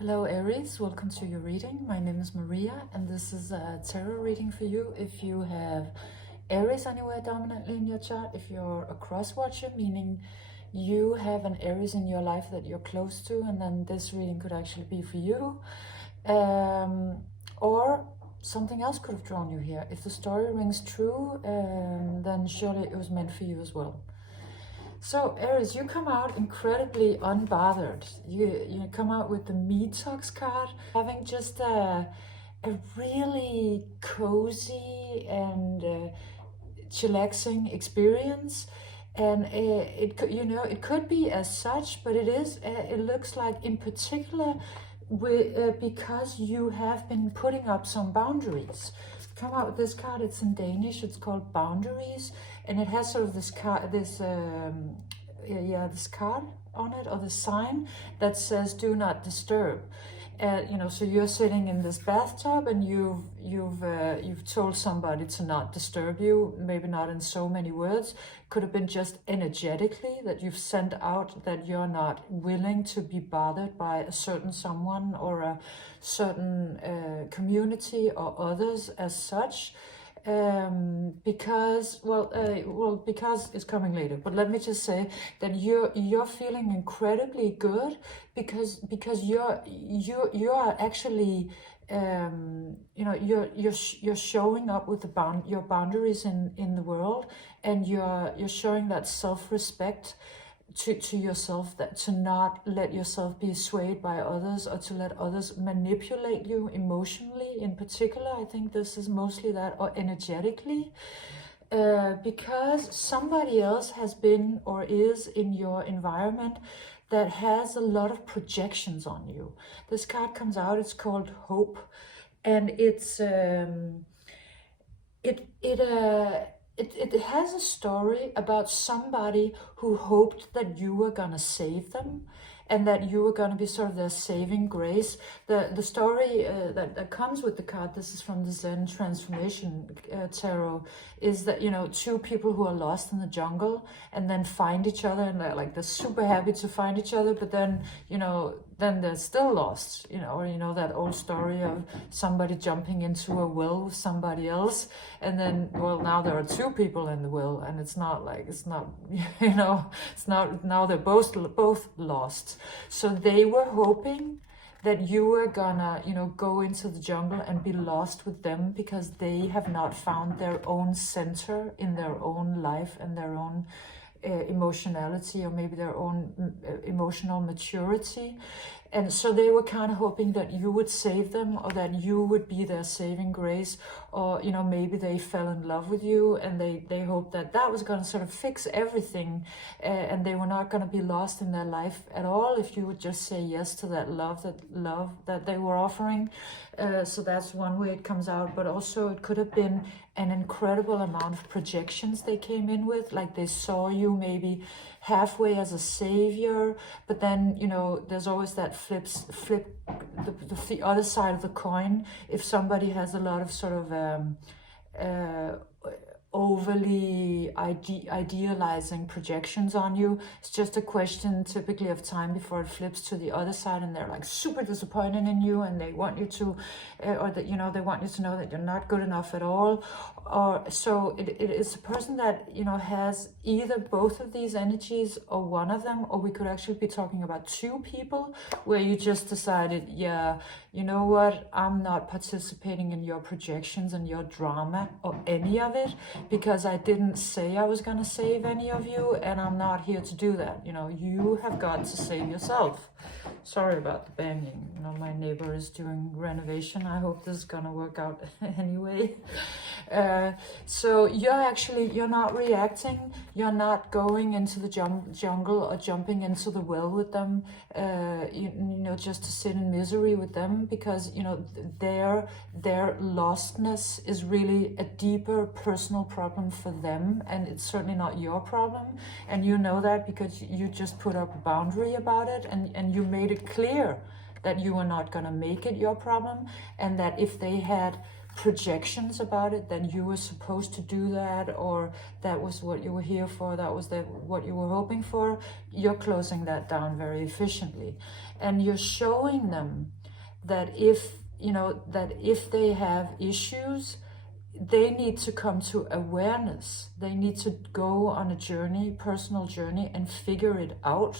Hello Aries, welcome to your reading. My name is Maria and this is a tarot reading for you if you have Aries anywhere dominantly in your chart, if you're a cross-watcher, meaning you have an Aries in your life that you're close to, and then this reading could actually be for you. Or something else could have drawn you here. If the story rings true, then surely it was meant for you as well. So Aries, you come out incredibly unbothered. You come out with the Detox card, having just a really cozy and chillaxing experience. And it could be as such, but it looks like in particular because you have been putting up some boundaries. Come out with this card. It's in Danish. It's called Boundaries, and it has sort of this card, this card on it, or the sign that says "Do not disturb." So you're sitting in this bathtub, and you've told somebody to not disturb you. Maybe not in so many words. Could have been just energetically that you've sent out that you're not willing to be bothered by a certain someone or a certain community or others as such. Because it's coming later, but let me just say that you're feeling incredibly good because you're actually you're showing up with your boundaries in the world, and you're showing that self-respect to yourself, that to not let yourself be swayed by others or to let others manipulate you emotionally in particular. I think this is mostly that, or energetically, because somebody else has been or is in your environment that has a lot of projections on you. This card comes out, it's called Hope, and it has a story about somebody who hoped that you were gonna save them and that you were gonna be sort of their saving grace. The story that comes with the card, this is from the Zen transformation tarot, is that, two people who are lost in the jungle and then find each other, and they're super happy to find each other, but then, then they're still lost, or that old story of somebody jumping into a well with somebody else, and then, well, now there are two people in the well, and it's not now they're both lost. So they were hoping that you were gonna, go into the jungle and be lost with them because they have not found their own center in their own life and their own emotionality, or maybe their own emotional maturity. And so they were kind of hoping that you would save them, or that you would be their saving grace, or maybe they fell in love with you and they hoped that was going to sort of fix everything, and they were not going to be lost in their life at all if you would just say yes to that love that they were offering. So that's one way it comes out, but also it could have been an incredible amount of projections they came in with, like they saw you maybe halfway as a savior, but then there's always that flip the other side of the coin. If somebody has a lot of sort of overly idealizing projections on you, it's just a question typically of time before it flips to the other side, and they're like super disappointed in you, and they want you to or that they want you to know that you're not good enough at all. Or so it is a person that has either both of these energies or one of them, or we could actually be talking about two people where you just decided, yeah, you know what, I'm not participating in your projections and your drama or any of it, because I didn't say I was gonna save any of you, and I'm not here to do that. You have got to save yourself. Sorry about the banging. My neighbor is doing renovation. I hope this is gonna work out anyway. So you're not reacting. You're not going into the jungle or jumping into the well with them, just to sit in misery with them, because their lostness is really a deeper personal problem for them, and it's certainly not your problem. And you know that because you just put up a boundary about it, and you made it clear that you were not going to make it your problem, and that if they had projections about it, that you were supposed to do that, or that was what you were here for, that was what you were hoping for, you're closing that down very efficiently. And you're showing them that if they have issues, they need to come to awareness. They need to go on a journey, personal journey, and figure it out.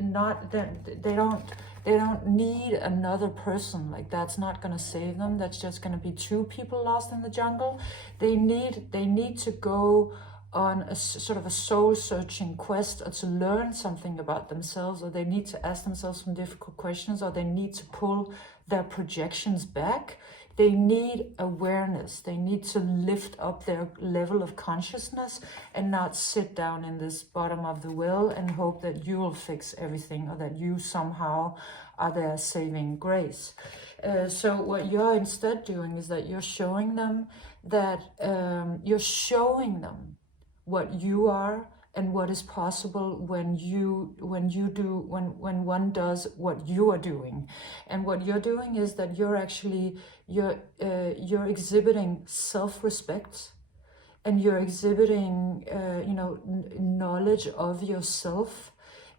Not that they don't need another person. Like, that's not going to save them. That's just going to be two people lost in the jungle. They need to go on a sort of a soul-searching quest, or to learn something about themselves, or they need to ask themselves some difficult questions, or they need to pull their projections back. They need awareness. They need to lift up their level of consciousness and not sit down in this bottom of the well and hope that you will fix everything, or that you somehow are their saving grace. So what you're instead doing is that you're showing them that what you are and what is possible when one does what you are doing. And what you're doing is that you're exhibiting self-respect, and you're exhibiting knowledge of yourself,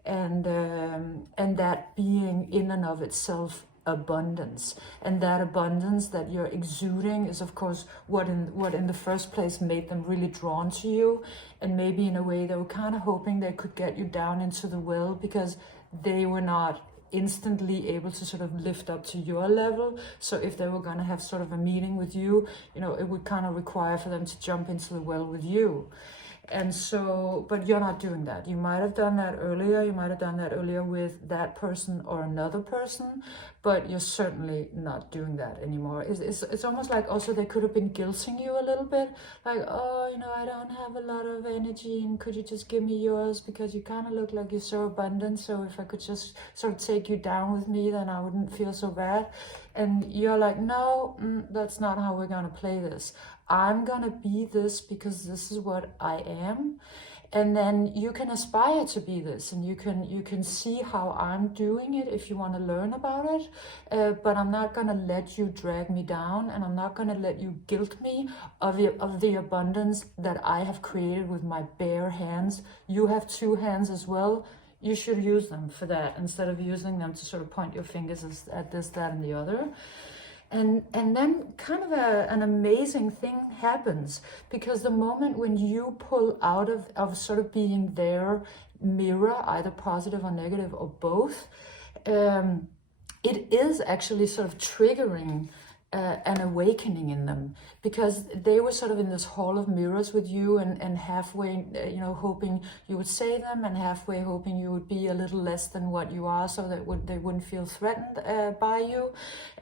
and that being in and of itself abundance. And that abundance that you're exuding is, of course, what in the first place made them really drawn to you. And maybe in a way they were kind of hoping they could get you down into the well, because they were not instantly able to sort of lift up to your level. So if they were going to have sort of a meeting with you, it would kind of require for them to jump into the well with you. And so, but you're not doing that. You might have done that earlier. You might have done that earlier with that person or another person, but you're certainly not doing that anymore. It's almost like also they could have been guilting you a little bit. Like, oh, I don't have a lot of energy, and could you just give me yours, because you kind of look like you're so abundant. So if I could just sort of take you down with me, then I wouldn't feel so bad. And you're like, no, that's not how we're going to play this. I'm going to be this because this is what I am. And then you can aspire to be this, and you can see how I'm doing it if you want to learn about it. But I'm not going to let you drag me down, and I'm not going to let you guilt me of the abundance that I have created with my bare hands. You have two hands as well. You should use them for that, instead of using them to sort of point your fingers at this, that, and the other. And then kind of an amazing thing happens, because the moment when you pull out of sort of being their mirror, either positive or negative or both, it is actually sort of triggering an awakening in them, because they were sort of in this hall of mirrors with you, and halfway hoping you would save them, and halfway hoping you would be a little less than what you are, so that they wouldn't feel threatened by you.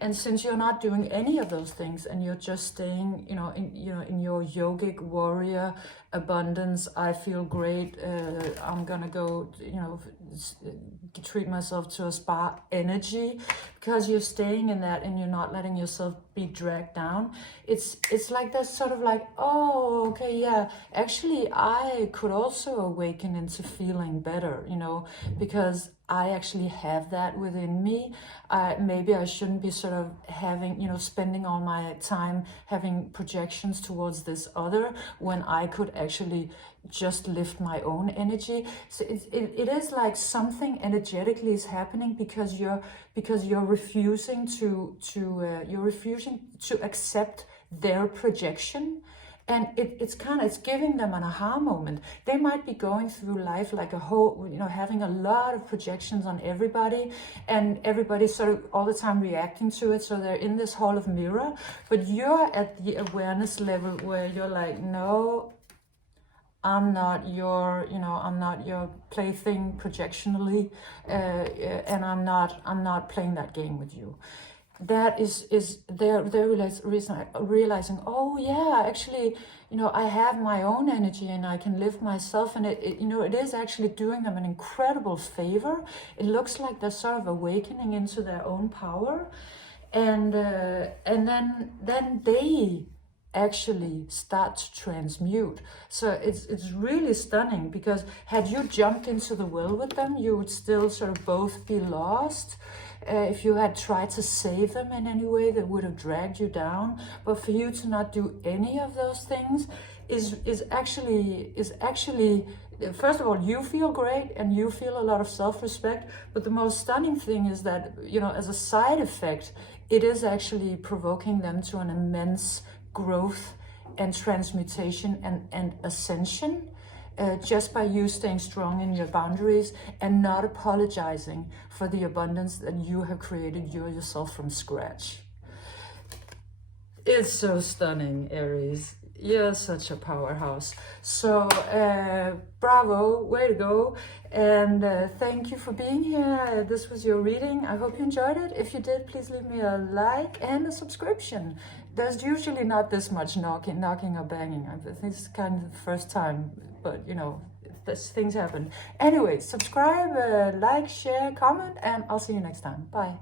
And since you're not doing any of those things, and you're just staying in your yogic warrior abundance, I feel great, I'm gonna go treat myself to a spa energy, because you're staying in that and you're not letting yourself be dragged down. It's like that's sort of like, oh, okay, yeah, actually I could also awaken into feeling better, because I actually have that within me. Maybe I shouldn't be sort of having, spending all my time having projections towards this other, when I could actually just lift my own energy. So it is like something energetically is happening, because you're refusing to accept their projection. And it's giving them an aha moment. They might be going through life like a whole, having a lot of projections on everybody, and everybody's sort of all the time reacting to it. So they're in this hall of mirror, but you're at the awareness level where you're like, no, I'm not your plaything projectionally, and I'm not playing that game with you. That is they're realizing, oh yeah, actually, I have my own energy and I can lift myself, and it is actually doing them an incredible favor. It looks like they're sort of awakening into their own power, and then they actually start to transmute. So it's really stunning, because had you jumped into the well with them, you would still sort of both be lost. If you had tried to save them in any way, that would have dragged you down. But for you to not do any of those things is actually, first of all, you feel great and you feel a lot of self-respect. But the most stunning thing is that, you know, as a side effect, it is actually provoking them to an immense growth and transmutation and ascension. Just by you staying strong in your boundaries and not apologizing for the abundance that you have created yourself from scratch. It's so stunning, Aries. You're such a powerhouse. So bravo, way to go. And thank you for being here. This was your reading. I hope you enjoyed it. If you did, please leave me a like and a subscription. There's usually not this much knocking or banging. This is kind of the first time, but you know, things happen. Anyway, subscribe, like, share, comment, and I'll see you next time. Bye.